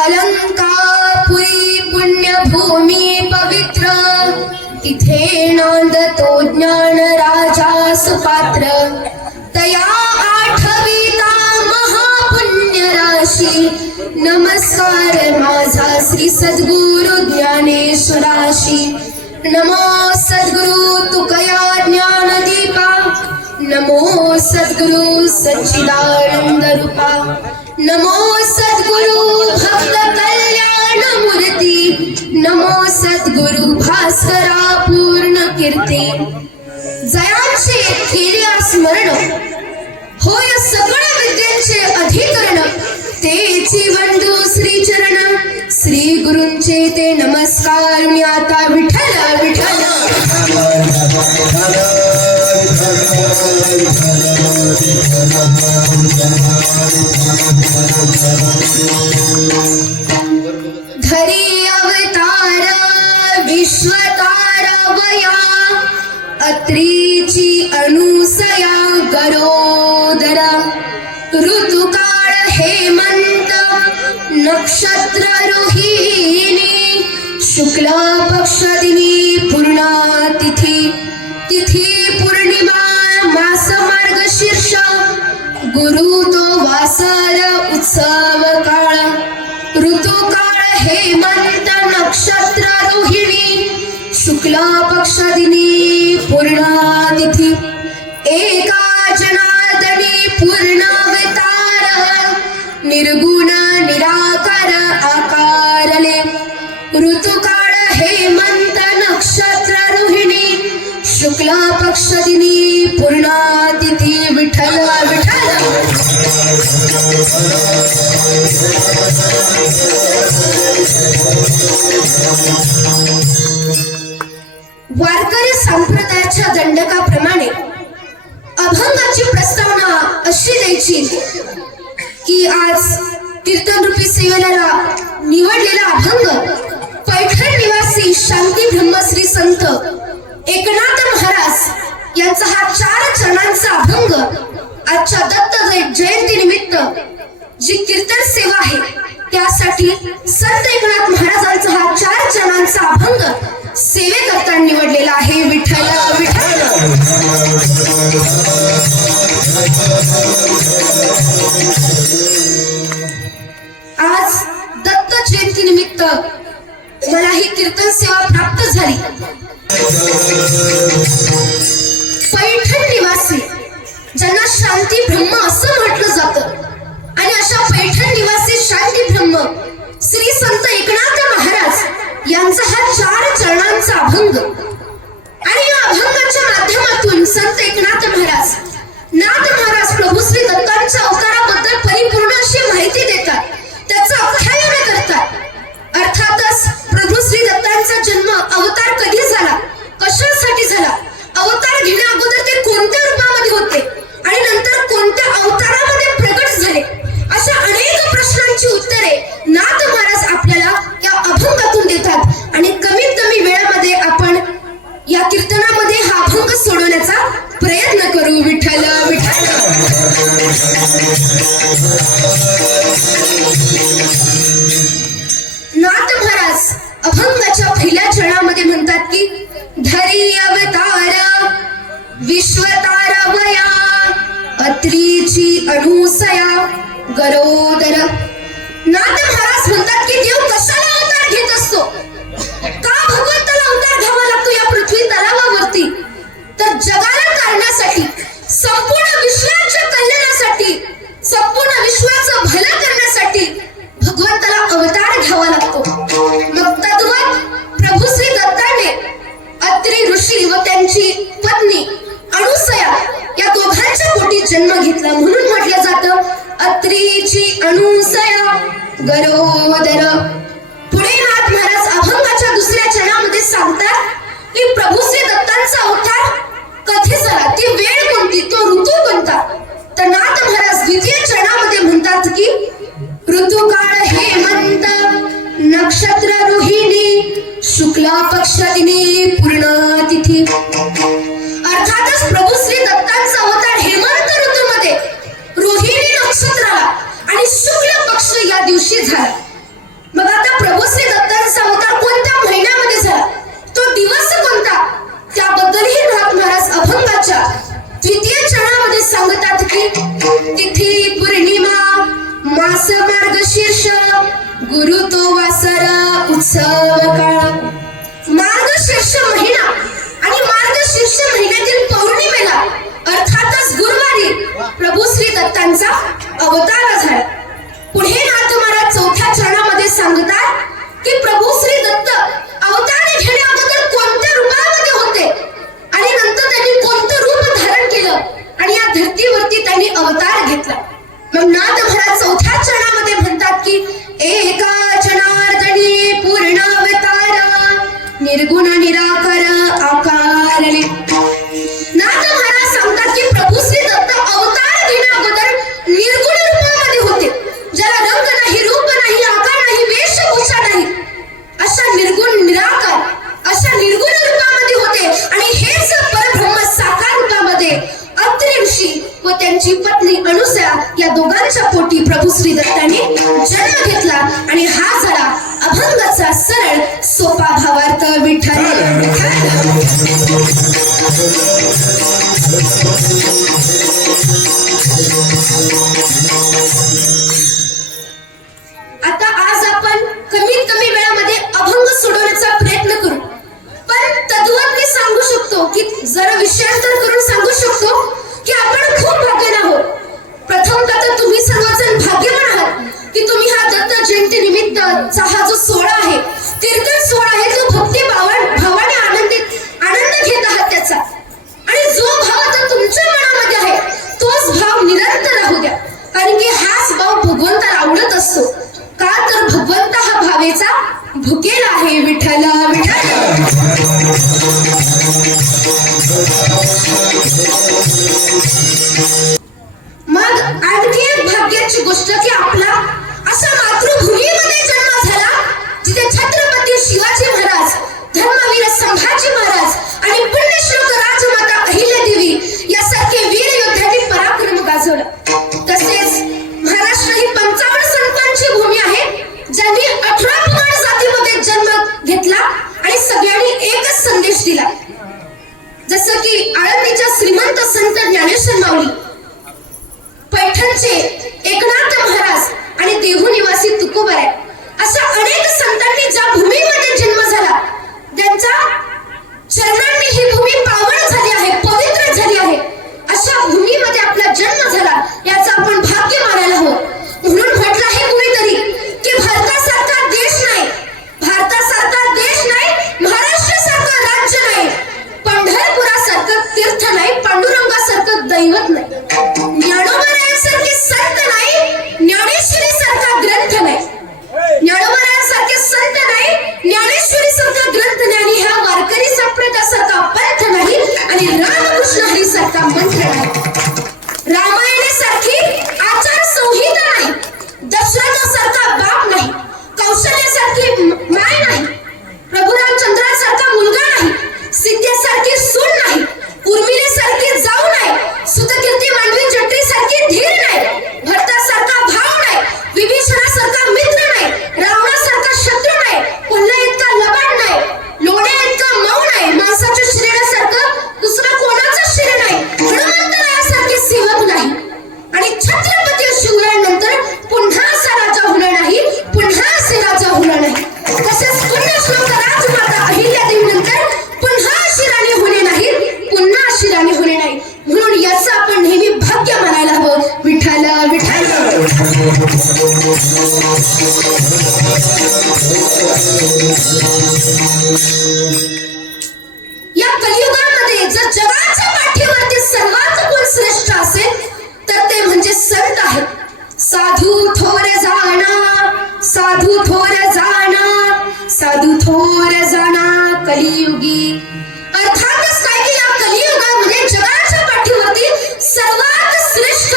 अलंकापुरी पुण्यभूमी पवित्र, तिथे नांदतो ज्ञान राजा सुपात्र. तया आठविता महापुण्य राशी, नमस्कार माझा श्री सद्गुरु ज्ञानेश्वराशी. नमो सद्गुरु तुकया ज्ञानदीपा, नमो सद्गुरु सच्चिदानंद रूपा. नमो सद्गुरु भक्त कल्याण मूर्ती, नमो सद्गुरु भास्करा पूर्ण कीर्ती. जयांचे केले स्मरण, होय सकळ विद्यांचे अधिकरण. तेची वंदू श्री चरण, श्री गुरूंचे ते नमस्कार. मी आता विठ्ठल विठ्ठल. धरी अवतार विश्वतारावया, अत्रीची अनुसया गरोदर. ऋतुकाळ हेमंत नक्षत्र रोहिणी, शुक्ल पक्ष दिनी पूर्णा तिथी. तिथी पौर्णिमा मास मार्गशीर्ष, गुरु तो वासर उत्सव काळ. ऋतुकाळ हेमंत नक्षत्र रोहिणी, शुक्ल पक्ष दिनी पूर्णा तिथी. एका जनार्दनी पूर्ण अवतार, निर्गुण निराकार आकारले. ऋतुकाळ हेमंत नक्षत्र रोहिणी, शुक्ल पक्ष दिनी पूर्णा तिथी. विठ्ठल विठ्ठल. वारकरी संप्रदायाच्या दंडकाप्रमाणे अभंगाची प्रस्तावना अशी द्यायची की आज कीर्तनरूपी सेवेला निवडलेला अभंग पैठण निवासी शांती ब्रह्मश्री संत एकनाथ महाराज यांचा हा 4 चरणांचा अभंग आजच्या दत्त जयंती निमित्त जी कीर्तन सेवा आहे त्यासाठी संत एकनाथ महाराजांचा हा 4 चरणांचा अभंग सेवेकरता निवडलेला आहे. विठ्ठल विठ्ठल. आज दत्त जयंती निमित्त मला ही कीर्तन सेवा प्राप्त झाली. पैठण निवासी ज्यांना शांती ब्रह्म असं म्हटलं जातं, आणि अशा पैठण निवासी शांती ब्रह्म श्री संत एकनाथ महाराज यांचा हा 4 चरणांचा अभंग. आणि या अभंगाच्या माध्यमातून संत एकनाथ महाराज प्रभू श्री दत्तांच्या अवताराबद्दल परिपूर्ण अशी माहिती देतात, त्याचं आख्यान करतात. अर्थातच प्रभू श्री दत्तांचा जन्म अवतार कधी झाला, कशासाठी झाला, अवतार घेण्या अगोदर ते कोणत्या रूपामध्ये होते आणि नंतर कोणत्या अवतारामध्ये प्रकट झाले, अशा अनेक प्रश्नांची उत्तरे नाथ महाराज आपल्याला या अभंगातून देतात. आणि कमीत कमी वेळामध्ये आपण या कीर्तनामध्ये हा अभंग सोडवण्याचा प्रयत्न करू. विठ्ठल विठ्ठल. नाथ महाराज अभंगाच्या पहिल्या चरणामध्ये म्हणतात की धरी अवतार विश्वतारावया, अत्रीची अनुसया गरोदर. नाथ महाराज म्हणतात की देव कशाला अवतार घेत असतो, का भगवंताला अवतार घ्यावा लागतो या पृथ्वी तलावावरती, तर जगाला तारण्यासाठी, संपूर्ण विश्वाच्या कल्याणासाठी, संपूर्ण विश्वाचं भलं करण्यासाठी भगवंताला अवतार घ्यावा लागतो. मग तद्वत प्रभू श्री दत्ताने अत्रि ऋषी व त्यांची पत्नी अनुसया या दोघांच्या पोटी जन्म घेतला, म्हणून म्हटलं जातं अत्रीची अनुसया गरोदर. पुढे नाथ महाराज अभंगाच्या दुसऱ्या चरणामध्ये सांगतात की प्रभू श्री दत्तांचा अवतार कधी झाला, ती वेळ कोणती, तो ऋतू कोणता. तर नाथ महाराज द्वितीय चरणामध्ये म्हणतात की ऋतुकाळ हेमंत नक्षत्र रोहिणी, शुक्ल पक्ष दिनी पूर्ण तिथी. अर्थातच प्रभू श्री दत्तांचा अवतार हेमंत ऋतूमध्ये रोहिणी नक्षत्राला आणि शुक्ल पक्ष या दिवशी झाला. गुरु तो वासरा उत्सव काळ. मार्गशीर्ष महिना आणि मार्गशीर्ष महिन्यातील पौर्णिमेला अर्थातच गुरुवारी प्रभू श्री दत्तांचा अवतार झाला. पुढे नाथ महाराज चौथ्या चरणामध्ये सांगतात की प्रभू श्री दत्त अवतार घेण्या अगोदर कोणत्या रूपामध्ये होते आणि नंतर त्यांनी कोणतं रूप धारण केलं आणि या धरतीवरती त्यांनी अवतार घेतला. मग नाथ महाराज चौथ्या चरणामध्ये म्हणतात की एका जनार्दनी पूर्ण अवतार निर्गुण निराकार आकारले. नाथ महाराज सांगतात की प्रभू श्री दत्त अवतार घेण्या अगोदर निर्गुण रूपामध्ये होते, ज्याला रंग नाही, रूप नाही, आकार नाही, वेशभूषा नाही, अशा निर्गुण निराकार अशा निर्गुण रूपामध्ये होते. आणि हेच परब्रह्म साकार रूपामध्ये अत्रि ऋषी व त्यांची पत्नी अनुसया या दोघांच्या पोटी प्रभू श्री दत्ताने जन्म घेतला. आणि हा झाला अभंगाचा सरळ सोपा भावार्थ. विठ्ठल आता आज आपण कमीत कमी वेळामध्ये अभंग सोडवण्याचा प्रयत्न करू, पण तद्वत मी सांगू शकतो की जरा विषयांतर करून सांगू शकतो की आपण खूप भाग्यवान आहोत. प्रथमतः तर तुम्ही सर्वजण भाग्यवान आहात की तुम्ही हा दत्त जयंती निमित्तचा हा जो सोहळा आहे, कीर्तन सोहळा आहे, जो भक्ती भावाने आनंद घेत आहात त्याचा. आणि जो भाव आता तुमच्या मनामध्ये आहे तोच भाव निरंतर राहू द्या, कारण की हाच भाव भगवंताला आवडत असतो. का तर भगवंत हा भावेचा भुकेला आहे. विठ्ठल विठ्ठल. मग आणखी एक भाग्याची गोष्ट की आपला अशा मातृभूमीमध्ये जन्म झाला जिथे छत्रपती शिवाजी महाराज, धर्मवीर संभाजी महाराज आणि पुण्यश्लोक राजमाता अहिल्यादेवी यासारखे वीर योद्ध्यांनी पराक्रम गाजवला. तसेच महाराष्ट्र ही 55 संतांची भूमी आहे, ज्यांनी 18 पुराण जातीमध्ये जन्म घेतला आणि सगळ्यांनी एकच संदेश दिला. जसं की आळंदीच्या श्रीमंत संत ज्ञानेश्वर माऊली, पैठणचे एकनाथ महाराज आणि देहू निवासी तुकोबाराय, अशा अनेक संतांनी ज्या भूमीमध्ये जन्म झाला त्यांच्या चरणांनी ही भूमी पावन झाली आहे, पवित्र झाली आहे. अशा भूमीमध्ये आपला जन्म झाला याचं आपण भाग्य मानायला हवं. म्हणून म्हटलं आहे कुणीतरी की भारतासारखा देश नाही, भारतासारखा देश नाही, महाराष्ट्रासारखं राज्य नाही, पंढरपुरासारखं तीर्थ नाही, पांडुरंगासारखं दैवत नाही, ज्ञानोबरायांसारखे संत नाही, ज्ञानेश्वरी सारखा ग्रंथ नाही, ज्ञानोबरायांसारखे संत नाही, ज्ञानेश्वरी सारखा ग्रंथ नाही, आणि ह्या वारकरी संप्रदायासारखा पंथ नाही, आणि रामकृष्ण हरी सारखा मंत्र नाही, रामायणासारखी आचार संहिता नाही, दशरथासारखा बाप नाही, कौशल्यासारखी माय नाही, प्रभू रामचंद्रासारखा मुलगा नाही, सीतेसारखी सून नाही, उर्मिलेसारखी जाऊ नाही, सुतकीर्ती मांडवी जट्टीसारखी धीर नाही, भरतासारखा भाव नाही, विभीषणासारखा मित्र नाही, रावणासारखा शत्रू नाही, पुन्हा इतका लबाड नाही, लोण्या इतका मऊ नाही, माणसाच्या शरीरासारखं दुसरं कोणाचं शरीर नाही, हनुमंतरायासारखे सेवक नाही, आणि छत्रपती शिवरायांनंतर पुन्हा असा राजा होणार नाही, पुन्हा असे राजा होणार नाही. तसेच पुण्यश्लोक राजमाता अहिल्यादेवी नंतर पुन्हा अशी राणी होणे नाही, पुन्हा अशी राणी होणे नाही. म्हणून याचं आपण नेहमी भाग्य मानायला हवं. विठ्ठल विठ्ठल. या कलियुगामध्ये जर जगाच्या पाठीवरती सर्वात कोण श्रेष्ठ असेल तर ते म्हणजे संत आहेत. साधू थोर जाणा, साधू थोर जाणा, साधू थोर जाणा कलियुगी. अर्थातच काय की या कलियुगामध्ये जगाच्या पाठीवरती सर्वात श्रेष्ठ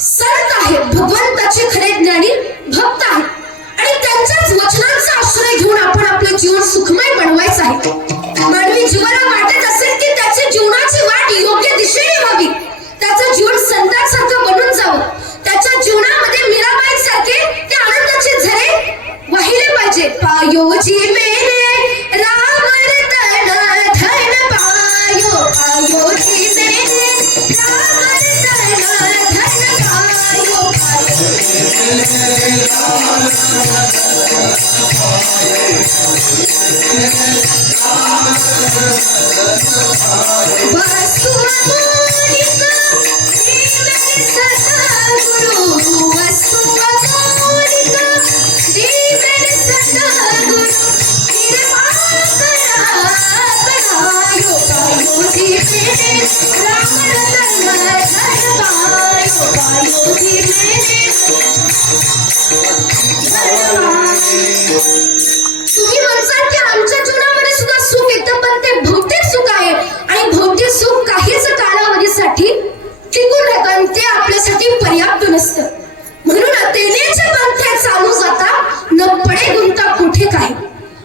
संत आहेत, भगवंताचे खरे ज्ञानी भक्त आहेत, आणि त्यांच्याच वचनांचा आश्रय घेऊन आपण आपलं जीवन सुखमय बनवायचं आहे. मानवी जीवनाला वाटत असेल की त्याची जीवनाची वाट योग्य दिशेने व्हावी, त्याचं जीवन संतांसारखं बनून जावं, त्याच्या जीवनामध्ये मीराबाई सारखे ते आनंदाचे झरे वाहिले पाहिजे. पायोजी मेरे राम रतन धन पायो, पायोजी मेरे राम रतन धन पायो, पायोजी तुम्ही म्हणसाल की आमच्या जीवनामध्ये सुद्धा सुख येतं, पण ते भौतिक सुख आहे आणि भौतिक सुख काहीच कालावधीसाठी टिकून राहतं आणि ते आपल्यासाठी पर्याप्त नसतं. म्हणून तेनेचे पंथे चालू जाता न पडे गुंता कुठे काय.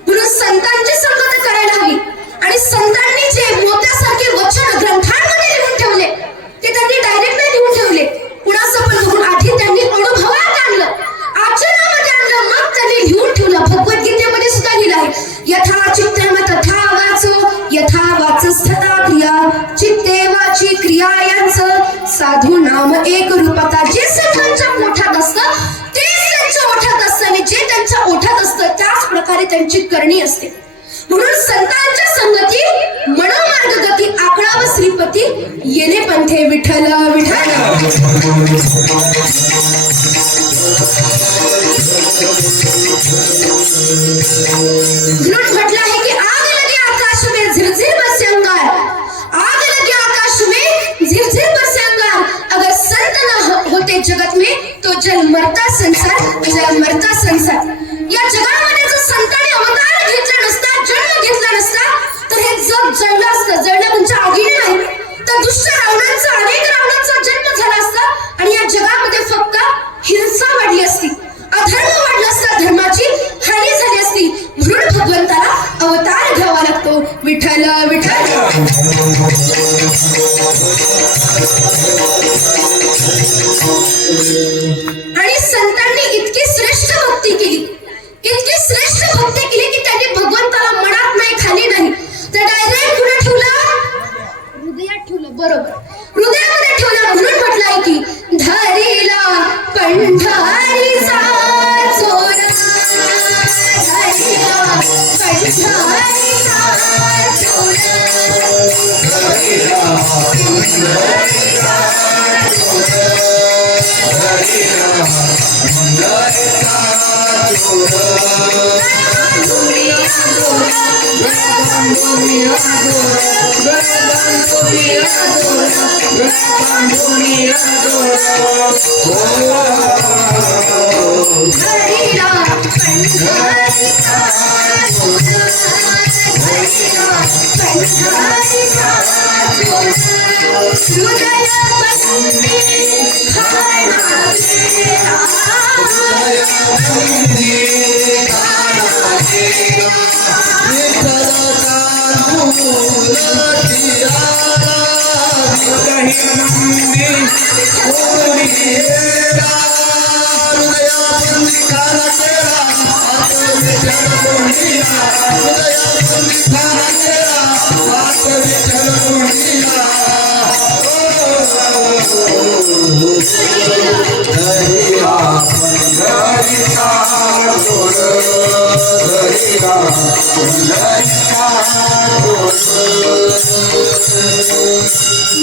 म्हणून संतांची संगत करायला हवी आणि संतांनी जे मोत्यासारखे वचन ग्रंथांमध्ये लिहून ठेवले ते त्यांनी डायरेक्ट नाही लिहून ठेवले. कुणाचं पण बघून आधी त्यांनी अनुभवात आणलं, आचरणामध्ये आणलं, मग त्यांनी लिहून ठेवलं. भगवद्गीतेमध्ये सुद्धा लिहिलं आहे, यथा चित्तेम तथा वाचो, यथा वाचस्थता क्रिया, चित्ते वाची क्रिया यांचं साधू नाम एक रूपता. जे संतांच्या ओठात असतं तेच त्यांच्या ओठात असतं आणि जे त्यांच्या ओठात असतं त्याच प्रकारे त्यांची करणी असते. म्हणून संतांच्या संगती मनोमार्ग गती आकळाव श्रीपती येणे पंथे विठ्ठल विठ्ठल. म्हणून म्हटलं आहे की आग लगे आकाश में झिरझिर बरसे अंगार, आग लगे आकाश में झिरझिर बरसे अंगार. अगर संत न होते जगत में तो जल मरता संसार, जल मरता संसार. या जगामध्ये जर संतांनी अवतार घेतला नसता, जन्म घेतला नसता तर हे जग जळलं असतं. जळलं म्हणजे आगीने नाही तर दुष्ट रावणांचा, अनेक रावणांचा जन्म झाला असता आणि या जगामध्ये फक्त हिंसा वाढली असती, अधर्म वाढला असता, धर्माची हानी झाली असती. म्हणून भगवंताला अवतार घ्यावा लागतो. विठ्ठल विठ्ठल. आणि संतांनी इतकी श्रेष्ठ भक्ती केली, इतकी श्रेष्ठ भक्ती केली की त्यांनी भगवंताला मनात नाही, खाली नाही, तर डायरेक्ट कुठे ठेवलं? हृदयात ठेवलं. बरोबर, हृदयामध्ये ठेवलं. म्हणून म्हटलं आहे की धरिला पंढरीचा चोरा, धरिला पंढरीचा चोरा, धरिला पंढरीचा चोरा, धरिला पंढरीचा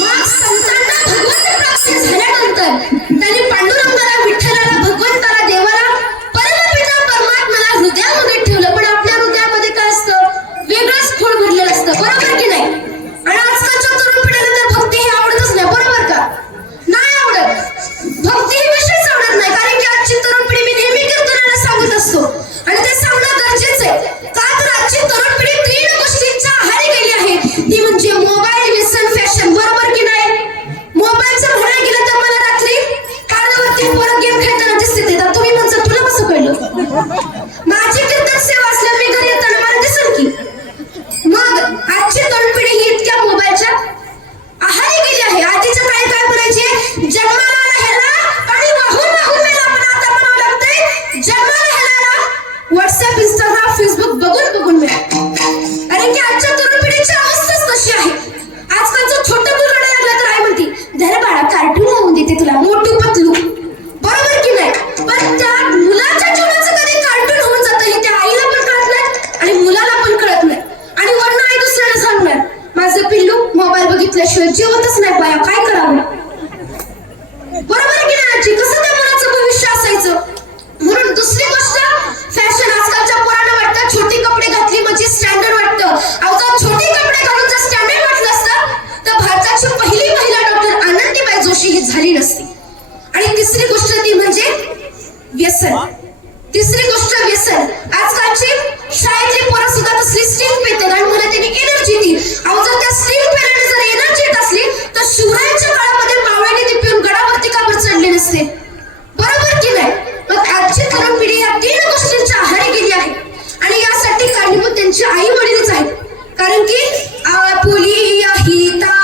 मग संतांना भगवंत प्राप्ती झाल्यानंतर त्यांनी पांडुरंगाला, विठ्ठलाला, भगवंताला, देवाला, परमपिता परमात्म्याला हृदयामध्ये ठेवलं. पण आपल्या हृदयामध्ये काय असतं? वेगळंच खोड भरलेलं असतं. बरोबर की नाही? आणि आजकालच्या तरुण पिढीला तर भक्ती ही आवडतच नाही. बरोबर का? नाही आवडत. भक्ती ही विषयच आवडत नाही. कारण की आजची तरुण पिढी, मी नेहमी कीर्तनाला सांगत असतो आणि ते सांगणं गरजेचं आहे. का तर आजची तरुण पिढी 3 गोष्टींच्या आहारी गेली आहे. ती म्हणजे मोबाईल, व्यसन, फॅशन. बरोबर की नाही? मोबाईलचं म्हणायला गेलं तर मला रात्री कानावरती पोरं गेम खेळताना दिसते ते. तर तुम्ही म्हणता तुला कसं कळलं? माझी कीर्तन सेवा असल्या मी घरी येताना मला दिसेल की. मग आजची तरुण पिढी ही इतक्या मोबाईलच्या आहारी गेली आहे. आधीच्या काळी काय करायचे? जन्माला आला ह्याला आणि वाहून वाहून मेला. पण आता म्हणावं लागतंय जन्माला ह्याला व्हॉट्सअप, इंस्टाग्राम, फेसबुक बघून बघून मिळा. कारण की आजच्या तरुण पिढीची अवस्थाच तशी आहे. आजकालचं छोटं मुलं रडायला लागलं तर आई म्हणते, धर बाळा कार्टून लावून देते तुला, मोठू पतलू. बरोबर की नाही? पण त्या मुलाच्या नसेल. आजकालची शाळेतली पोरं सुद्धा तसली स्टील पेतात आणि मला त्यांनी एनर्जी दी. अहो जर त्या स्टील पेराने जर एनर्जी येत असली तर शिवरायांच्या काळामध्ये मावळ्याने ते पिऊन गडावरती का बरं चढले नसते? बरोबर की नाही? मग आजची तरुण पिढी या 3 गोष्टींच्या आहारी गेली आहे आणि यासाठी कारणीभूत त्यांची आई वडीलच आहेत. कारण की आपुलिया हिता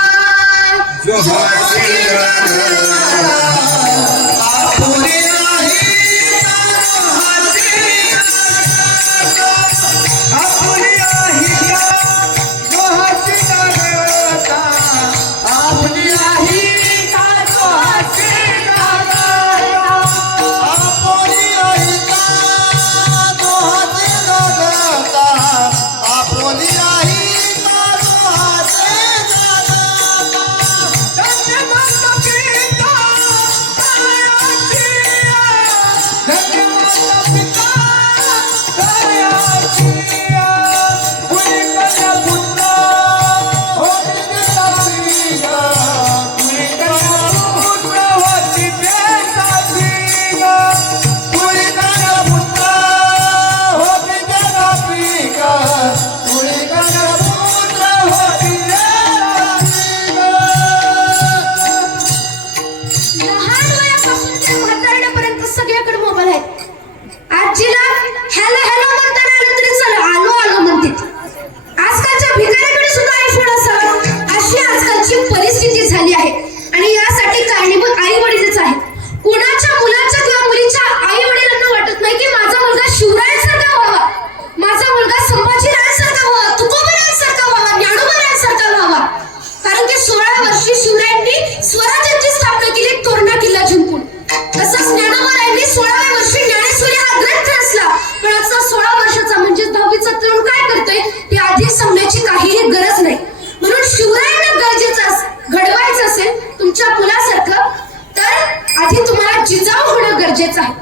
गरजेचं आहे.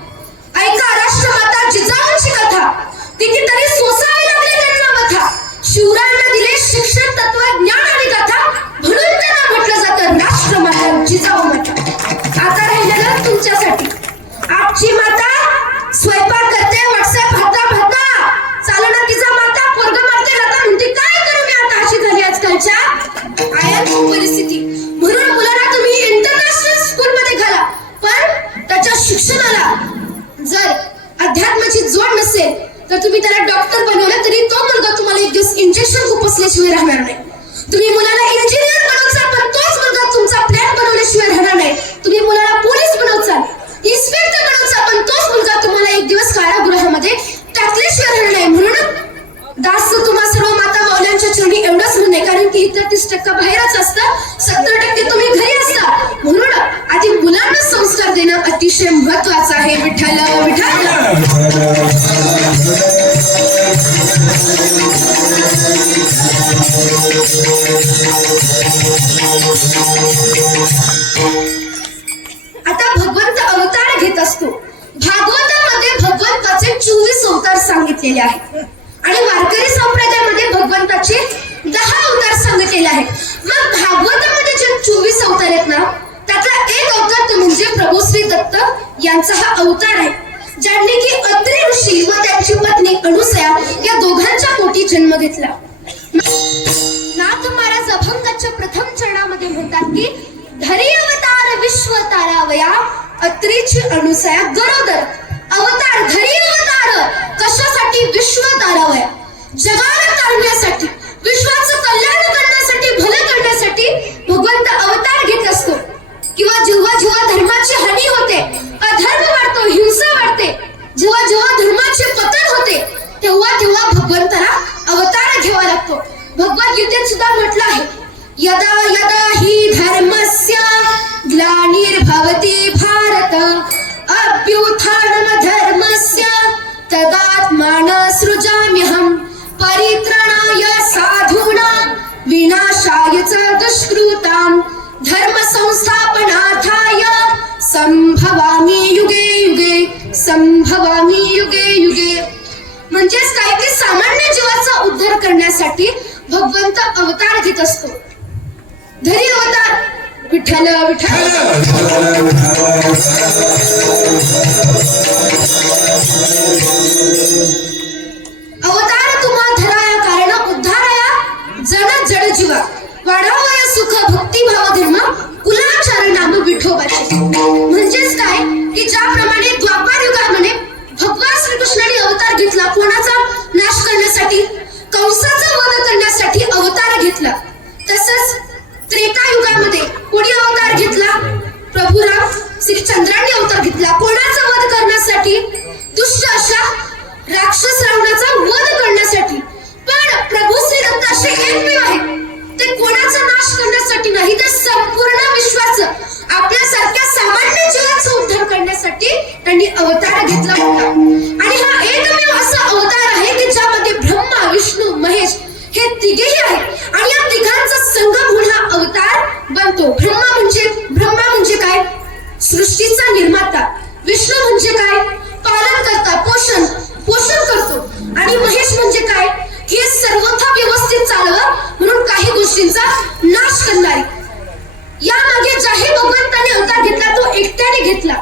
ऐका राष्ट्रमाता जिजाऊंची कथा, कितीतरी सोसावी लागली त्यांना मथा. शिवरायांना दिले शिक्षण, तत्वज्ञान आणि कथा, म्हणून त्यांना म्हटलं जातं राष्ट्रमाता जिजाऊ माता. आता राहिलेलं तुमच्यासाठी. आपची माता स्वयंपाक करते, व्हॉट्सअप हाता चालना तिचा माता पोरग मारते जाता म्हणते काय करू मी आता, अशी झाली आजकालच्या आयाची परिस्थिती. म्हणून मुलांना तुम्ही इंटरनॅशनल स्कूलमध्ये घाला, पण त्याच्या शिक्षणाला जर अध्यात्माची जोड नसेल तर तुम्ही त्याला डॉक्टर बनवलं तरी तो मुलगा तुम्हाला एक दिवस इंजेक्शन खुपसल्याशिवाय राहणार नाही. तुम्ही मुलाला इंजिनियर बनवचाल पण तोच मुलगा तुमचा प्लॅन बनवल्याशिवाय राहणार नाही. तुम्ही मुलाला पोलीस बनवचाल, इन्स्पेक्टर बनवचाल पण तोच मुलगा तुम्हाला एक दिवस कारागृहामध्ये टाकल्याशिवाय राहणार नाही. म्हणून दास तुम्हा सर्व माता मौल्यांच्या चरणी एवढंच म्हणणे, कारण की इतर 30% बाहेरच असतं, 70% तुम्ही घरी असता. म्हणून आधी मुलांना संस्कार देणं अतिशय महत्वाचं आहे. विठ्ठल विठ्ठल. आता भगवंत अवतार घेत असतो. भागवतामध्ये भगवंताचे 24 अवतार सांगितलेले आहेत आणि वारकरी संप्रदायामध्ये भगवंताचे 10 अवतार सांगितलेले आहेत. मग भागवतामध्ये जे 24 अवतार आहेत ना, त्यातला एक अवतार तो म्हणजे प्रभू श्री दत्त यांचा हा अवतार आहे, ज्यांनी की अत्रि ऋषी व त्यांची पत्नी अनुसया या दोघांच्या पोटी जन्म घेतला. नाथ महाराज अभंगाच्या प्रथम चरणामध्ये म्हणतात की धरी अवतार विश्व तारावया, अत्रीची अनुसया गरोदर. अवतार, धरी अवतार कशासाठी? विश्व तारावया, जगाला तारण्यासाठी, विश्वाचं कल्याण करण्यासाठी, भलं करण्यासाठी भगवंत अवतार घेत असतो. किंवा जेव्हा जेव्हा धर्माची हानी होते, अधर्म वाढतो, हिंसा वाढते, जेव्हा जेव्हा धर्माचे पतन होते, तेव्हा तेव्हा भगवंताला अवतार घ्यावा लागतो. भगवद्गीतेत सुद्धा म्हटलं आहे, यदा यदा हि धर्मस्य ग्लानिर्भवति भारत अभ्युत्थानम धर्मस्य तदात्मानं सृजाम्यहं परित्राणाय साधूनां विनाशाय च दुष्कृतां धर्म संस्थापनार्थाय संभवामि युगे युगे, संभवामि युगे युगे. म्हणजेच काय की सामान्य जीवाचा उद्धार करण्यासाठी भगवंत अवतार घेत असतो. धरी अवतार. विठ्ठल विठ्ठल. राजा राक्षस रावणाचा वध करण्यासाठी. पण प्रभू श्री दत्त असे एकमेव आहेत, ते कोणाचा नाश करण्यासाठी नाही, तर संपूर्ण विश्वाचं, आपल्यासारख्या सामान्य जीवाचा उद्धार करण्यासाठी त्यांनी अवतार घेतला होता. आणि हा एकमेव असा अवतार आहे की ज्यामध्ये ब्रह्मा, विष्णू, महेश हे तिघेही आहेत. आणि या तिघांचा संगम होऊन हा अवतार बनतो. ब्रह्मा म्हणजे काय? सृष्टीचा निर्माता. विष्णू म्हणजे काय? पालन करता, पोषण करतो. आणि महेश म्हणजे काय? हे सर्वथा व्यवस्थित चालवं म्हणून काही गोष्टींचा नाश करणारी. यामागे ज्याही भगवंताने अवतार घेतला तो एकट्याने घेतला.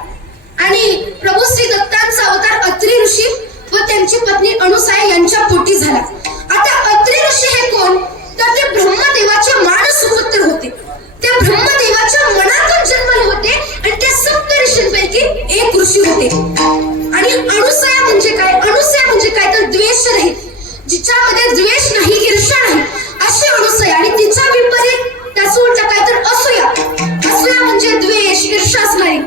आणि प्रभू श्री दत्तांचा अवतार अत्री ऋषी व त्यांची पत्नी अनुसूया यांच्या पोटी झाला. आता अत्री ऋषी हे कोण? तर ते ब्रह्मदेवाचे मानसपुत्र होते. ते ब्रह्मदेवाच्या मनातून जन्मले होते आणि ते सप्त ऋषींपैकी एक ऋषी होते. आणि अनुसूया म्हणजे काय? अनुसूया म्हणजे काय तर द्वेष रहित, जिच्यामध्ये द्वेष नाही, ईर्ष्या नाही, अशी अनुसूया. आणि तिचा विपरीत त्याचं उलट काय तर असूया. असूया म्हणजे द्वेष, ईर्ष्या असणारी.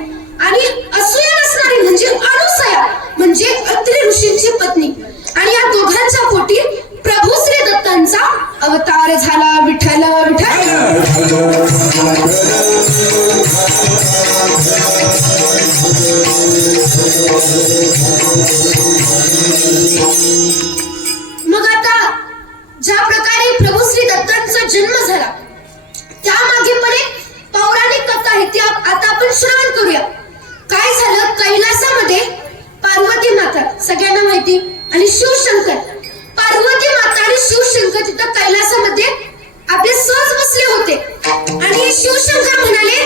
आणि असूया नसणारी म्हणजे अनुसूया, म्हणजे अत्री ऋषींची पत्नी. आणि या दोघांच्या पोटी प्रभू श्री दत्तांचा अवतार झाला. विठ्ठल विठ्ठल. मग आता ज्या प्रकारे प्रभू श्री दत्तांचा जन्म झाला त्यामागे पण एक पौराणिक कथा आहे, ती आता आपण श्रवण करूया. काय झालं? कैलासामध्ये पार्वती माता सगळ्यांना माहिती आणि शिवशंकर, पार्वती माता आणि शिवशंकर तिथं कैलासामध्ये आपले सहज बसले होते. आणि शिवशंकर म्हणाले,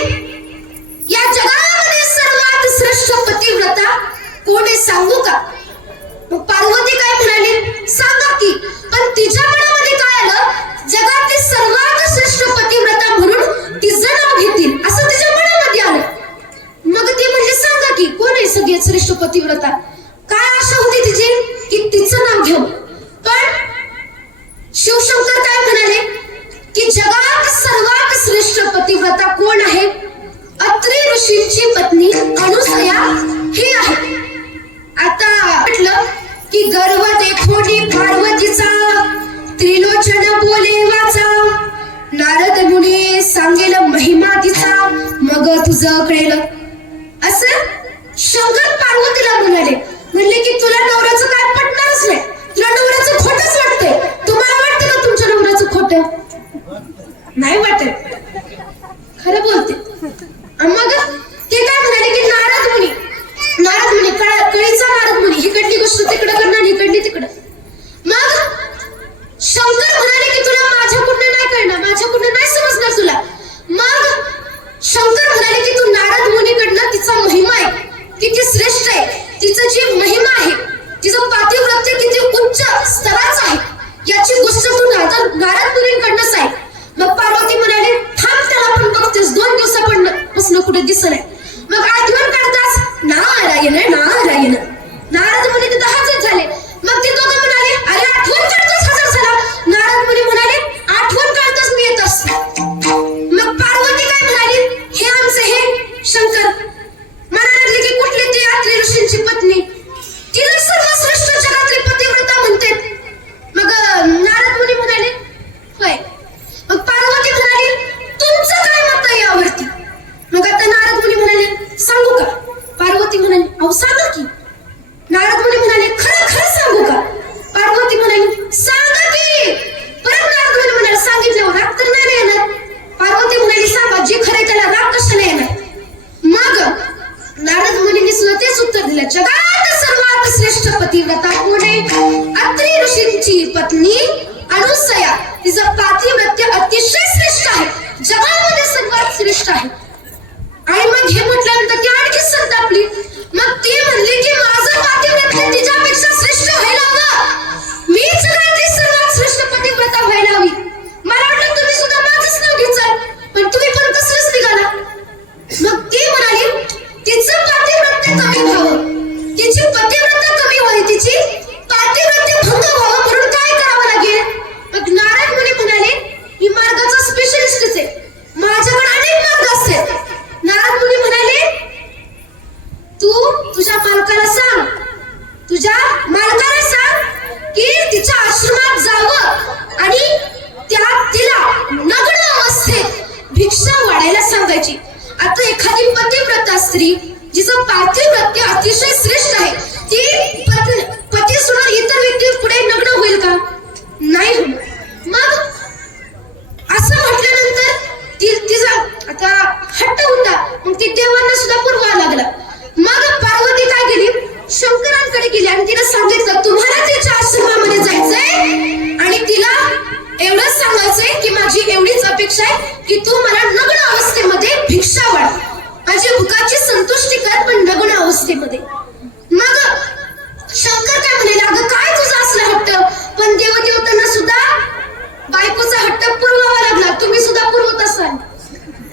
या जगामध्ये सर्वात श्रेष्ठ पतिव्रता कोण आहे सांगू का? मग पार्वती काय म्हणाली? सांगा की. पण तिच्या मनामध्ये काय आलं? जगातली सर्वात श्रेष्ठ पतिव्रता म्हणून तिचं नाव घेतील असं तिच्या मनामध्ये आलं. मग ती म्हणली, सांगा की कोण आहे सगळ्यात श्रेष्ठ पतिव्रता? काय आशा होती तिची की तिचं नाव घेऊ. पण शिवशंकर काय म्हणाले की जगात सर्वात श्रेष्ठ पतिव्रता कोण आहे? अत्री ऋषींची पत्नी अनुसूया ही आहे. आता म्हटलं की गर्व देखोनी पार्वतीचा, त्रिलोचन बोले वाचा, नारद मुनी सांगेल महिमा तिचा, मग तुझं कळेल. असं शंकर पार्वतीला म्हणले की तुला नवऱ्याचं काय पटणारच नाही, तुला नवऱ्याचं खोटच वाटतंय. तुम्हाला वाटतं का तुमच्या नवऱ्याचं खोटं? नाही वाटत, खरं बोलते. मग ते काय म्हणाले की नारद मुनी कळीचा नारद मुनी इकडली गोष्ट तिकडं करणार, इकडली तिकडं. मग शंकर म्हणाले की तुला माझ्याकडनं नाही कळणार, माझ्याकडनं नाही समजणार तुला. मग शंकर म्हणाले की तू नारद मुनीकडनं तिचा महिमा आहे, किती श्रेष्ठ आहे, तिचं जी महिमा आहे, तिचं पातिव्रत्य किती उच्च स्तराचं आहे, याची गोष्ट तू नारद मुनींकडनंच आहे. मग पार्वती म्हणाले, थांब त्याला पण बघतेस, 2 दिवसापासून कुठे दिसत नाही. मग आठवण काढतास, नारायण नारायण. नारद मुनी तिथं हजर झाले. मग ते दोघं म्हणाले, अरे आठवण काढतोस हजर झाला. नारद मुनी म्हणाले, आठवण काढतोस मी येत असतो. मग पार्वती काय म्हणाली, हे आमचे हे शंकर म्हणाले की कुठली ती अत्री ऋषींची पत्नी, तिला सर्वश्रेष्ठ जगातली पतिव्रता म्हणते. मग नारद मुनी म्हणाले, होय. मग पार्वती म्हणाली, तुमचं काय मत आहे यावरती? मग आता नारद मुनी म्हणाले, सांगू का? पार्वती म्हणाली, अहो सांगा की. नारद मुनी म्हणाले, खरं खरं सांगू का? पार्वती म्हणाली, सांगा की. परत नारद मुनी म्हणाले, सांगितल्यावर राग तर नाही येणार. पार्वती म्हणाली, सांगा, जे खरं त्याला राग कशाला येणार? मग नारद मुनींनी सुद्धा तेच उत्तर दिलं, जगात सर्वात श्रेष्ठ पतिव्रता कोण आहे? अत्री ऋषींची पत्नी अनुसूया. तिचं पातिव्रत्य अतिशय श्रेष्ठ आहे, जगामध्ये सर्वात श्रेष्ठ आहे. आणि मग हे म्हटल्यानंतर ती आणखी संतापली. मग ती म्हणली की माझं पातिव्रत्य तिच्यापेक्षा श्रेष्ठ व्हायला हवं, मीच जगातली सर्वात श्रेष्ठ पतिव्रता व्हायला हवी. मला वाटलं तुम्ही सुद्धा माझंच नाव घेचाल, पण तुम्ही पण कसलंच निघाला. मग ती म्हणाली, तिचं पातिव्रत्य कमी व्हावं, तिची पतिव्रता कमी व्हावी, तिची पातिव्रत्य भंग व्हावं म्हणून काय करावं लागेल? मग नारद मुनी म्हणाले, मी मार्गाचा स्पेशलिस्टच आहे, माझ्याकडे अनेक मार्ग असतात. नारद मुनी म्हणाले, तू तुझ्या मालकाला सांग मालकाला सांग की तिच्या आश्रमात जावं आणि तिला नग्न अवस्थेत भिक्षा वाढायला सांगायची. आता एखादी पतिव्रता स्त्री जिचं पातिव्रत्य अतिशय श्रेष्ठ आहे, ती पती सोडून इतर व्यक्ती पुढे नग्न होईल का? नाही. मग असं म्हटल्यानंतर तिचा आता हट्ट होता. मग ती देवांना सुद्धा पुरवा लागला. मग पार्वती काय केली, शंकरांकडे गेली आणि तिने सांगितलं तुम्हाला तिच्या आश्रमामध्ये जायचंय आणि तिला एवढंच सांगायचंय की माझी एवढीच अपेक्षा आहे की तू मला नग्न अवस्थेमध्ये भिक्षा वाढ, माझी भुकाची संतुष्टी कर, पण नग्न अवस्थेमध्ये. मग शंकर काय म्हणाले, अगं काय तुझा असला हट्ट? पण देवदेवतांना सुद्धा बायकोचा हट्ट पुरवावा लागला. तुम्ही सुद्धा पुरवत असाल,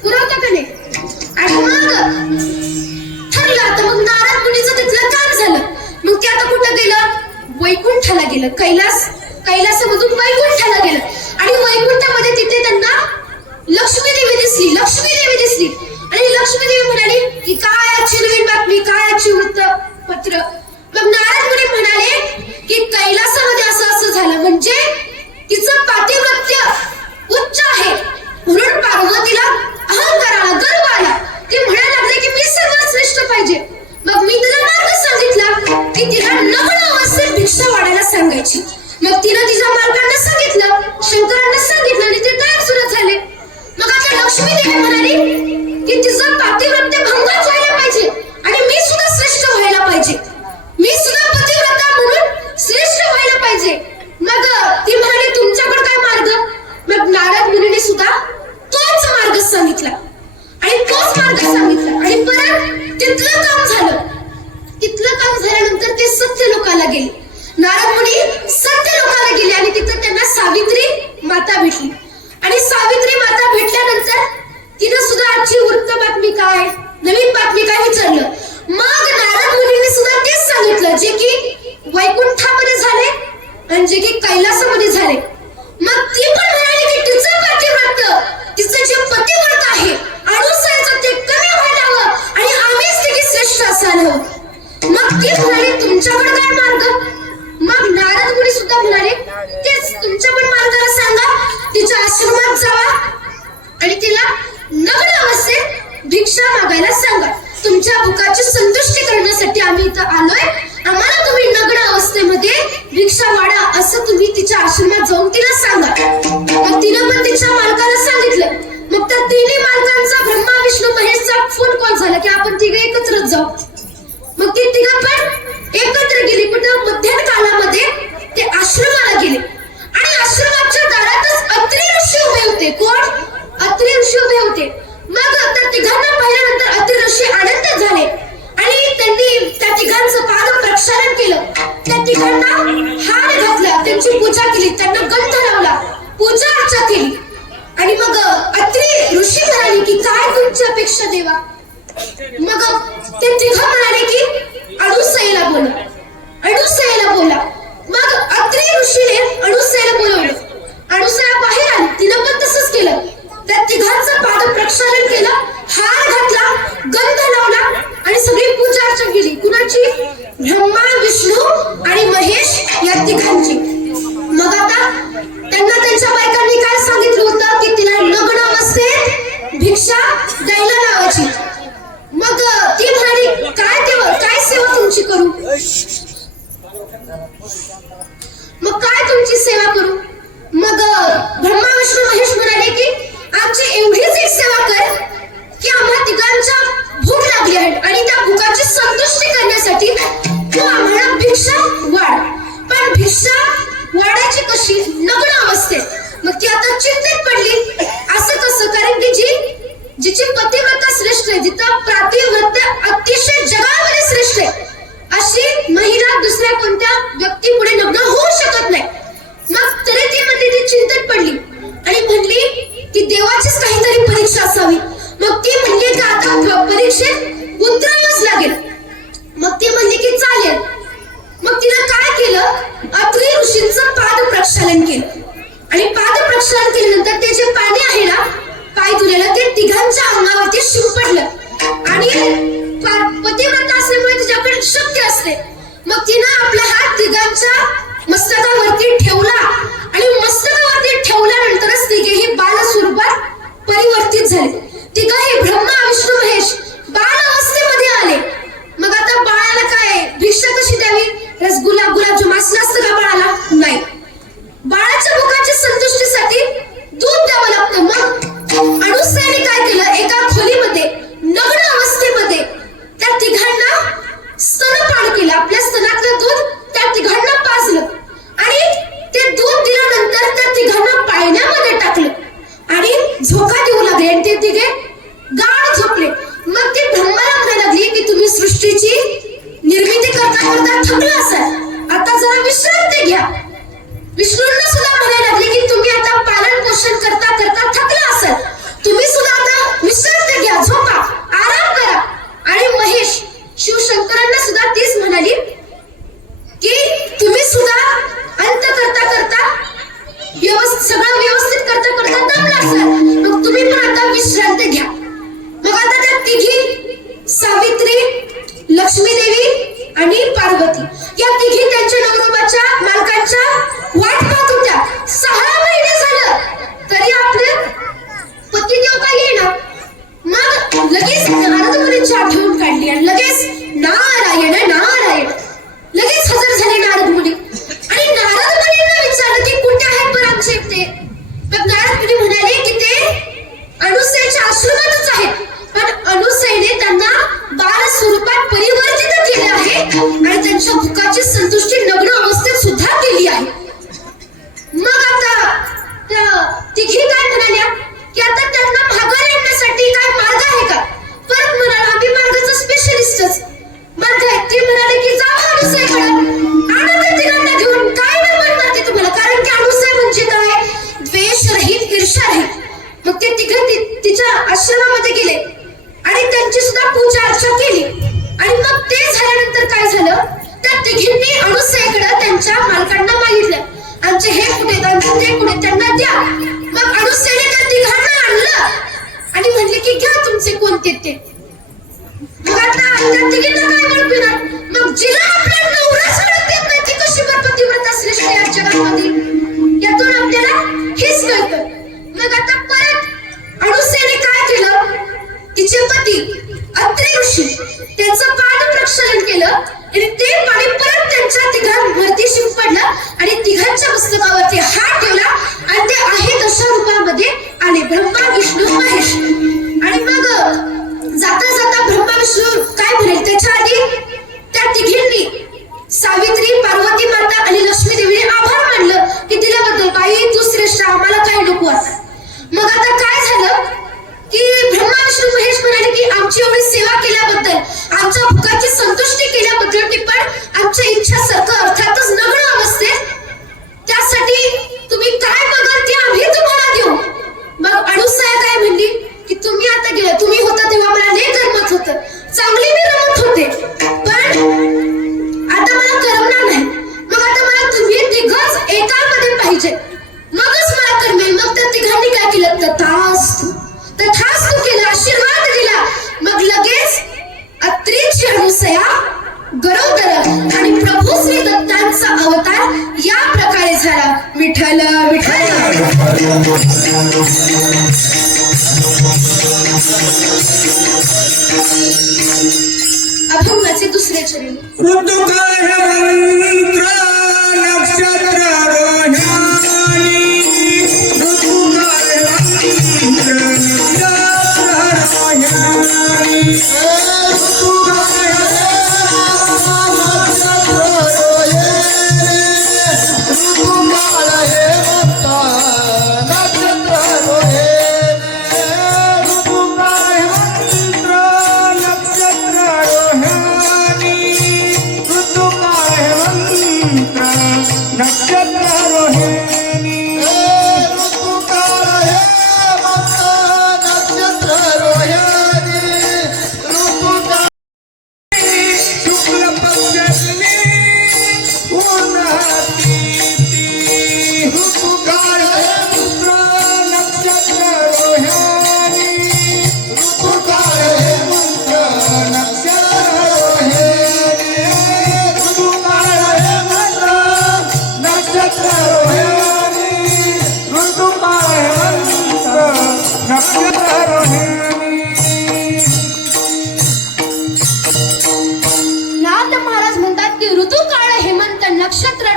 पुरवता का नाही? आणि मग ठरलं आता. मग नारद मुनीचं तिथलं काम झालं. मग ते आता कुठं गेलं, वैकुंठाला गेलं. कैलासामधून वैकुंठाला गेलं. आणि वैकुंठामध्ये तिथे त्यांना लक्ष्मी देवी दिसली. आणि लक्ष्मी देवी म्हणाली की काय आजची नवीन बातमी, काय आजची वृत्तपत्र? मग नारद मुनी म्हणाले की कैलासामध्ये असं झालं, म्हणजे तिचं पातिव्रत्य उच्च आहे म्हणून पार्वतीला अहंकार आला, गर्व आला. ती म्हणायला लागले की मी सर्वात श्रेष्ठ पाहिजे. मग मी तिला मार्ग सांगितला की तिला नग्न अवस्थेत भिक्षा वाढायला सांगायची. मग तिनं तिच्या मालकांना सांगितलं, शंकरांना सांगितलं आणि ते तयार सुरू झाले. मग आता लक्ष्मी देवी म्हणाली की तिचं पातिव्रत्य भंगच व्हायला पाहिजे आणि मी सुद्धा श्रेष्ठ व्हायला पाहिजे, मी सुद्धा पतिव्रता म्हणून श्रेष्ठ व्हायला पाहिजे. मग ती म्हणाली तुमच्याकडे काय मार्ग? मग नारद मुनीने सुद्धा तोच मार्ग सांगितला आणि परत तिथलं काम झाल्यानंतर ते सत्य लोकाला गेले. नारद मुनी सत्य लोकाला गेले आणि तिथं त्यांना सावित्री माता भेटली. आणि सावित्री माता भेटल्यानंतर तिनं सुद्धा आजची वृत्त बातमी काय, नवीन बातमी काय विचारलं. मग नारद मुनीने सुद्धा तेच सांगितलं जे की वैकुंठामध्ये झाले आणि जे की कैलासामध्ये झाले. मग ती पण म्हणाली की तिचं पातिव्रत्य, तिचं जे पतिव्रत आहे अणुसयाचं ते कमी व्हायला हवं आणि आम्हीच तिघी श्रेष्ठ असायला हवं. मग ती म्हणाली तुमच्याकडे काय मार्ग? मग नारद मुनी सुद्धा म्हणाले तेच, तुमच्या पण मार्गाला सांगा, तिच्या आश्रमात जावा आणि तिला नग्न अवस्थेत भिक्षा मागायला सांगा. तुमच्या भुकाची संतुष्टी करण्यासाठी आम्ही इथं आलोय, आम्हाला तुम्ही नग्न अवस्थेमध्ये भिक्षा वाढा असं तुम्ही तिच्या आश्रमात जाऊन तिला सांगा. मग तिनं पण तिच्या मालकाला सांगितलं. मग त्या तिन्ही मालकांचा ब्रह्मा विष्णू महेशचा फोन कॉल झाला की आपण तिघे एकत्रच जाऊ. मग ती तिघं पण एकत्र गेली. कुठं मध्यान कालामध्ये ते आश्रमाला गेले आणि आश्रमाच्या दारातच अत्री ऋषी उभे होते. कोण? अत्री ऋषी उभे होते. मग त्या तिघांना पाहिल्यानंतर अत्री ऋषी आनंदित झाले आणि त्यांनी त्या तिघांचं पाद प्रक्षालन केलं. त्या तिघांना हार घातला, त्यांची पूजा केली, त्यांना गंध लावला, पूजा अर्चा केली. आणि मग अत्री ऋषी म्हणाले की काय तुमची अपेक्षा देवा? मग ते तिघं म्हणाले की अणुसयेला बोला. मग अत्री ऋषीने अणुसयेला बोलवलं. अणुसया बाहेर आली, तिनं पण तसंच केलं. त्या तिघांचं पाद प्रक्षालन केलं, हार घातला, गंध लावला आणि सगळी पूजा अर्चा केली. कुणाची? ब्रह्मा विष्णू आणि महेश या तिघांची. मग आता त्यांना त्यांच्या बायकांनी काय सांगितलं होतं की तिला नग्न अवस्थेत भिक्षा द्यायला लावायची. मग ती म्हणाली काय सेवा तुमची करू? मग काय तुमची सेवा करू? मग ब्रह्मा विष्णू महेश म्हणाले की आमची एवढीच एक सेवा कर की आम्हा तिघांच्या भूक लागली आहे आणि त्या भूकाची संतुष्टी करण्यासाठी तू आम्हाला भिक्षा वाढ. पण भिक्षा वाढायची कशी? नग्न अवस्थेत. मग ती आता चिंतेत पडली, असं कसं? कारण की जिची पतिव्रता श्रेष्ठ आहे, जिचं पातिव्रत्य अतिशय जगामध्ये श्रेष्ठ आहे, अशी महिला दुसऱ्या कोणत्या व्यक्तीपुढे नग्न होऊ शकत नाही. मग तरी ती चिंतेत पडली आणि म्हणली की देवाचीच काहीतरी परीक्षा असावी. मग ती म्हणली की आता परीक्षेत उतरावंच लागेल. मग ती म्हणली की चालेल. मग तिनं काय केलं? अत्री ऋषींचं पाद प्रक्षालन केलं आणि पाद प्रक्षालन केल्यानंतर ते जे पाणी आहे ना पाय धुलेलं, ते तिघांच्या अंगावरती शिंपडलं आणि पतिव्रता असल्यामुळे तिच्याकडे शक्ती असते. मग तिनं आपला हात तिघांच्या मस्तकावरती ठेवला आणि मस्तकावरती ठेवल्यानंतरच तिघेही बाल स्वरूपात परिवर्तित झाले. तिघही ब्रह्मा विष्णू महेश बाल अवस्थेमध्ये आले. मग आता बाळाला काय भिक्षा कशी द्यावी? रसगुल्ला गुलाबजाम असं असतं का बाळाला? नाही. बाळाच्या मुखाच्या संतुष्टीसाठी दूध द्यावं लागतं. मग अणुसयाने काय केलं? एका खोलीमध्ये नग्न अवस्थेमध्ये त्या तिघांना स्तनपान केलं. आपल्या स्तनातलं दूध त्या तिघांना पाजलं आणि ते दूध दिल्यानंतर त्या तिघांना पाळण्यामध्ये टाकलं आणि झोका देऊ लागले आणि ते तिघे गाढ झोपले. मग ती ब्रह्माला म्हणायला लागली की तुम्ही सृष्टीची निर्मिती करता करता थकला असाल, आता जरा विश्रांती घ्या. विष्णूंना सुद्धा म्हणायला लागले की तुम्ही आता पालन पोषण करता करता थकला असाल, तुम्ही सुद्धा आता विश्रांती घ्या, झोपा, आराम करा. आणि महेश शिवशंकरांना सुद्धा तीच म्हणाली की तुम्ही सुद्धा अंत करता करता सगळं व्यवस्थित करता करता दमला असाल, मग तुम्ही पण आता विश्रांती घ्या. मग आता त्या तिघी सावित्री, लक्ष्मी देवी आणि पार्वती या तिघी त्यांच्या नवरोबाच्या मालकांच्या वाट पाहत होत्या. 6 महिने झालं तरी आपले पतिदेव काय येईना. मग लगेच नारद मुनींची आठवण काढली आणि लगेच नारायण नारायण लगेच हजर झाले नारद मुनी. आणि नारद मुनींना विचारलं की कुठे आहेत पण आमचे ते? मग नारद मुनी म्हणाले की ते अणुसयाच्या आश्रमातच आहेत, पण अणुसयाने त्यांना बाल स्वरूपात परिवर्तित केले आहे आणि त्यांच्या भुकाची संतुष्टी नग्न अवस्थेत सुद्धा केली आहे. मग आता त्या तिघी काय म्हणाल्या की आता त्यांना माघारी आणण्यासाठी काय मार्ग आहे का? परत म्हणाला आम्ही मार्गाचा स्पेशलिस्टच मार्ग आहे. ती म्हणाले की जा अणुसयाकडे, आणा त्या तिघांना घेऊन. काय नाही म्हणणार ते तुम्हाला, कारण की अणुसय म्हणजे काय? द्वेष रहित, ईर्ष्या रहित. मग ते तिघे तिच्या आश्रमामध्ये गेले आणि त्यांची सुद्धा पूजा अर्चा केली. आणि मग ते झाल्यानंतर काय झालं? त्या तिघींनी अणुसयाकडे त्यांच्या मालकांना मागितलं आमचे हे कुठे, आमचे ते कुठे, त्यांना द्या. मग अणुसयाने त्या तिघांना आणलं आणि म्हणले की घ्या तुमचे कोणते ते. मग आता त्या तिघींना काय मिळणार? मग जिला आपल्या नवराच देत नाही ती कशी पतिव्रता श्रेष्ठ या जगामध्ये? यातून आपल्याला हेच कळतं. मग आता परत अणुसयाने काय केलं? तिचे पती अत्रि ऋषी त्यांचं पाद प्रक्षालन केलं आणि ते पाणी परत त्यांच्या तिघांवरती शिंपडलं आणि तिघांच्या मस्तकावरती हात ठेवला आणि ते आहे दशा रूपामध्ये आले ब्रह्मा विष्णू महेश. आणि मग जाता जाता ब्रह्मा विष्णू काय म्हणेल त्याच्या आधी त्या तिघींनी सावित्री, पार्वती माता आणि लक्ष्मी देवीने आभार मानलं की दिल्याबद्दल बाई तू श्रेष्ठ, आम्हाला काय नको आता. मग आता काय झालं की ब्रह्मा विष्णू महेश म्हणाले की आमची एवढी सेवा केल्याबद्दल, आमच्या भुकाची संतुष्टी केल्याबद्दल, ती पण आमच्या इच्छासारखं अर्थातच नग्न अवस्थेत, त्यासाठी तुम्ही काय मागाल ते आम्ही तुम्हाला देऊ. मग अणुसया काय म्हणली की तुम्ही आता गेला, तुम्ही होता तेव्हा मला लय करमत होतं, चांगली मी रमत होते, पण आता मला करमणार नाही. मग आता मला तुम्ही तिघच एकामध्ये पाहिजे, मगच मला करमेल. मग त्या तिघांनी काय केलं? तथास्तु केलं, आशीर्वाद दिला. मग लगेच अत्रीची अणुसया, गरोदर आणि प्रभू श्री दत्तांचा अवतार या प्रकारे झाला. विठ्ठल विठ्ठल. अभंगाचे दुसरे चरण.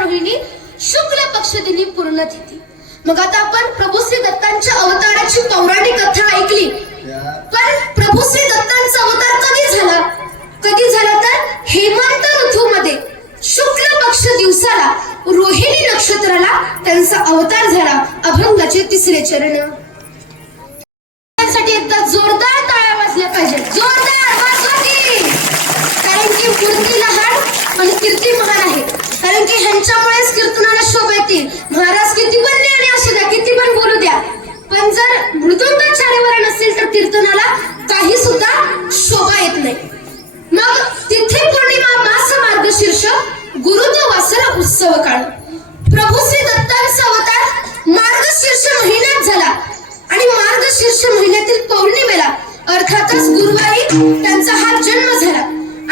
रोहिणी शुक्ल पक्ष दिनी पूर्ण तिथी. मग आता आपण प्रभू श्री दत्तांच्या अवताराची पौराणिक कथा ऐकली. पण प्रभू श्री दत्तांचा अवतार कधी झाला तर हेमंत ऋतूमध्ये शुक्ल पक्ष दिवसाला रोहिणी नक्षत्राला त्यांचा अवतार झाला. अभंगाचे 3रे चरण. साठी एकदा जोरदार टाळ्या वाजल्या पाहिजेत. जोरदार वाजवा की. कारण की मूर्ती लहान आणि कीर्ती महान आहे. कारण की ह्यांच्यामुळेच कीर्तनाला शोभा येते. महाराज किती पण ज्ञानी असू द्या, किती पण बोलू द्या, पण जर मृदुंगाचार्यावर नसेल तर कीर्तनाला काही सुद्धा शोभा येत नाही. मग तिथे पौर्णिमा मास मार्गशीर्ष गुरुत्व वासर उत्सव काळ. प्रभू श्री दत्तांचा अवतार मार्गशीर्ष महिन्यात झाला आणि मार्गशीर्ष महिन्यातील पौर्णिमेला अर्थातच गुरुवारी त्यांचा हा जन्म झाला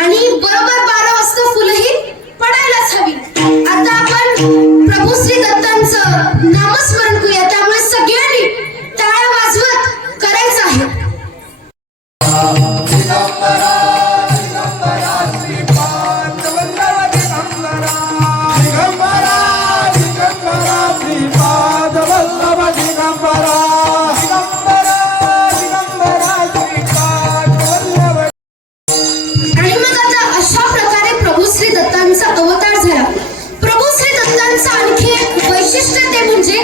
आणि बरोबर 12 वाजता फुलही पडायलाच हवी. आता आपण प्रभू श्री दत्तांचं नामस्मरण करूया. त्यामुळे सगळ्यांनी टाळ्या वाजवत करायचं आहे. अवतार झाला. प्रभू श्री दत्तांचं आणखी एक वैशिष्ट्य ते म्हणजे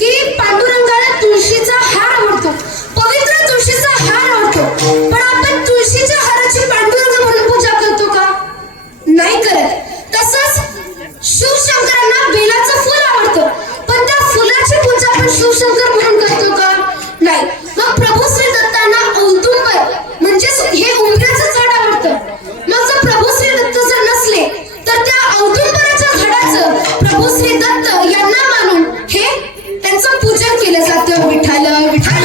की पांडुरंगाला तुळशीचा हार आवडतो, पवित्र तुळशीचा हार आवडतो. पण आपण तुळशीच्या हाराची पांडुरंग म्हणून पूजा करतो का? नाही करत. तसंच शिवशंकरांना बेलाचं फुल आवडतं, पण त्या फुलाची पूजा आपण शिवशंकर म्हणून करतो का? नाही. मग प्रभू श्री दत्तांना औदुंबर म्हणजेच हे उंबऱ्याचं झाड आवडतं. मग जर प्रभू श्री दत्त जर नसले तर त्या औदुंबराच्या झाडाचं प्रभू श्री दत्त यांना मानून हे त्यांचं पूजन केलं जातं. विठ्ठल विठ्ठल.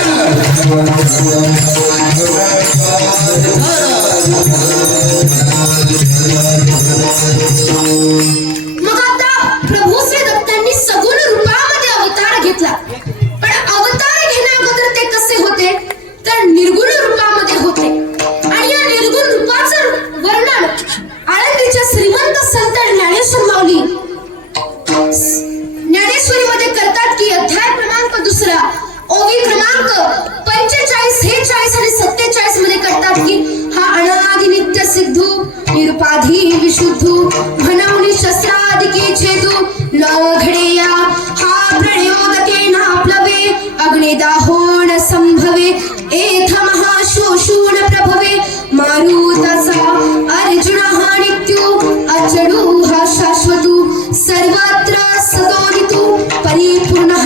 मग आता प्रभू श्री दत्तांनी सगुण रूपामध्ये अवतार घेतला. पण अवतार घेण्याअगोदर ते कसे होते तर निर्गुण रूपामध्ये होते. आणि या निर्गुण रूपाचं वर्णन आळंदीच्या श्रीमंत संत ज्ञानेश्वर माऊली ज्ञानेश्वरीमध्ये करतात की अध्याय क्रमांक 2 ओवी क्रमांक 45, 46 आणि 47 मध्ये करतात की हा अनादि नित्य सिद्धू निरुपाधी विशुद्धू म्हणवली शस्त्रादिके छेदू न घडेया हा प्रणयोदके नाप्लवे अग्निदाहोण संभवे एथ महाशोषूण प्रभवे मारुताचा अर्जुना हा नित्यो अचडू हा शाश्वतू सर्वत्र सदोदितू परिपूर्णः.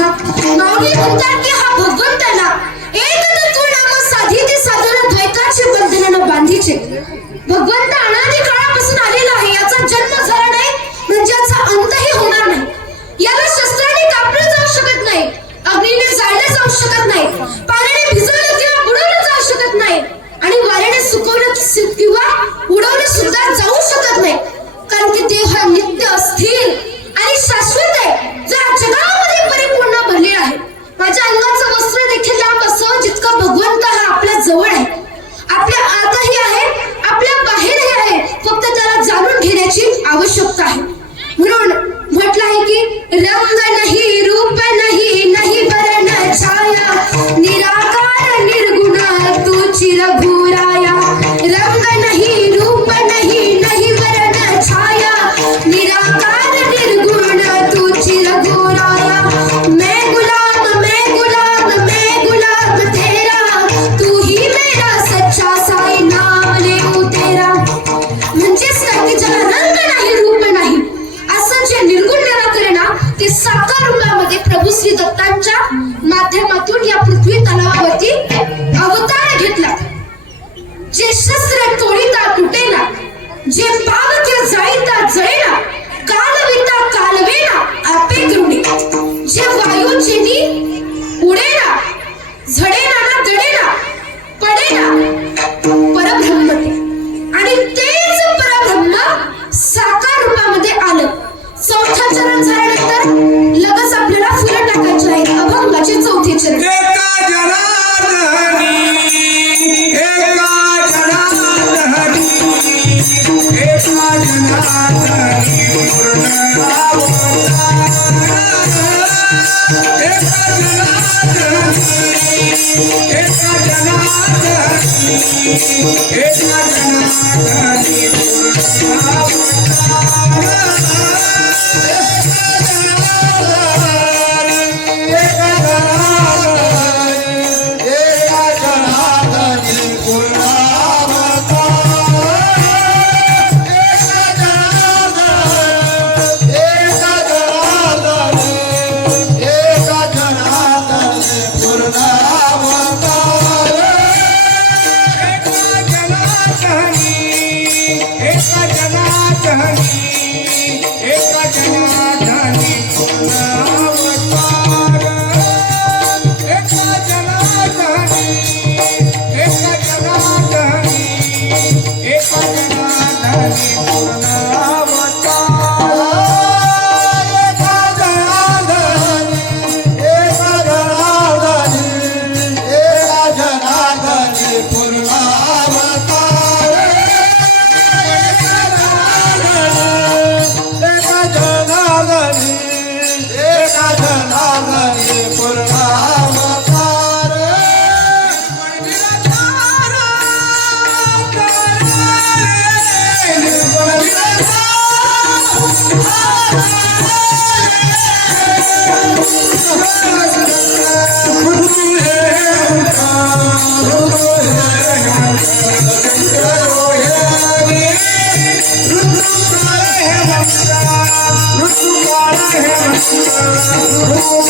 माऊली म्हणतात की हा भगवंताला एक तत्व नाम साधिते साधन द्वैताची बंधनानं बांधीचे. भगवंत अनादी काळापासून आलेला आहे. याचा जन्म झाला नाही म्हणजे याचा अंतही होणार नाही. याला शस्त्राने कापलं जाऊ शकत नाही, अग्नीने जाळलं जाऊ शकत नाही, पाण्याने भिजवलं किंवा बुडवलं जाऊ शकत नाही आणि वाऱ्याने सुकवलं किंवा उडवलं सुद्धा जाऊ शकत नाही. कारण की देव हा नित्य स्थिर आणि शाश्वत आहे, जो जगामध्ये परिपूर्ण भरलेला आहे. माझ्या अंगाचं वस्त्र देखील लांब असावं जितका भगवंत हा आपल्या जवळ आहे, आपल्या आतही आहे, आपल्या बाहेरही आहे. फक्त त्याला जाणून घेण्याची आवश्यकता आहे. म्हणून म्हटलं आहे की रंग नाही, रूप नाही, नाही वर्ण छाया, निराकार निर्गुण तू चिरघोराया. रंग नाही, रूप नाही, नाही वर्ण छाया, निराकार निर्गुण तू चिरघोराया. मैं गुलाम तेरा, तू ही मेरा सच्चा साई नाम लेऊ तेरा. म्हणजेच काय की ज्याला रंग नाही, रूप नाही, असं जे निर्गुण निराकार ना ते साकार रूपामध्ये प्रभू श्री दत्तांच्या माध्यमातून या पृथ्वी तलावावरती अवतार घेतला. जे शस्त्र तोडीता तुटेना, जे पावके जाळीता जळेना, कालविता कालवेना आपे करुणे. जे वायू जेनी उडेना, झडेना ना दडेना, पडेना परब्रह्म ते. आणि तेच परब्रह्म साकार रूपामध्ये आलं. 4था चरण झाल्यानंतर लगेच आपल्याला फुलं टाकायची आहेत. अभंगाचे 4थे चरण. एका जनार्दनी एका जनार्दनी एका जनार्दनी एका जनार्दनी ऋतु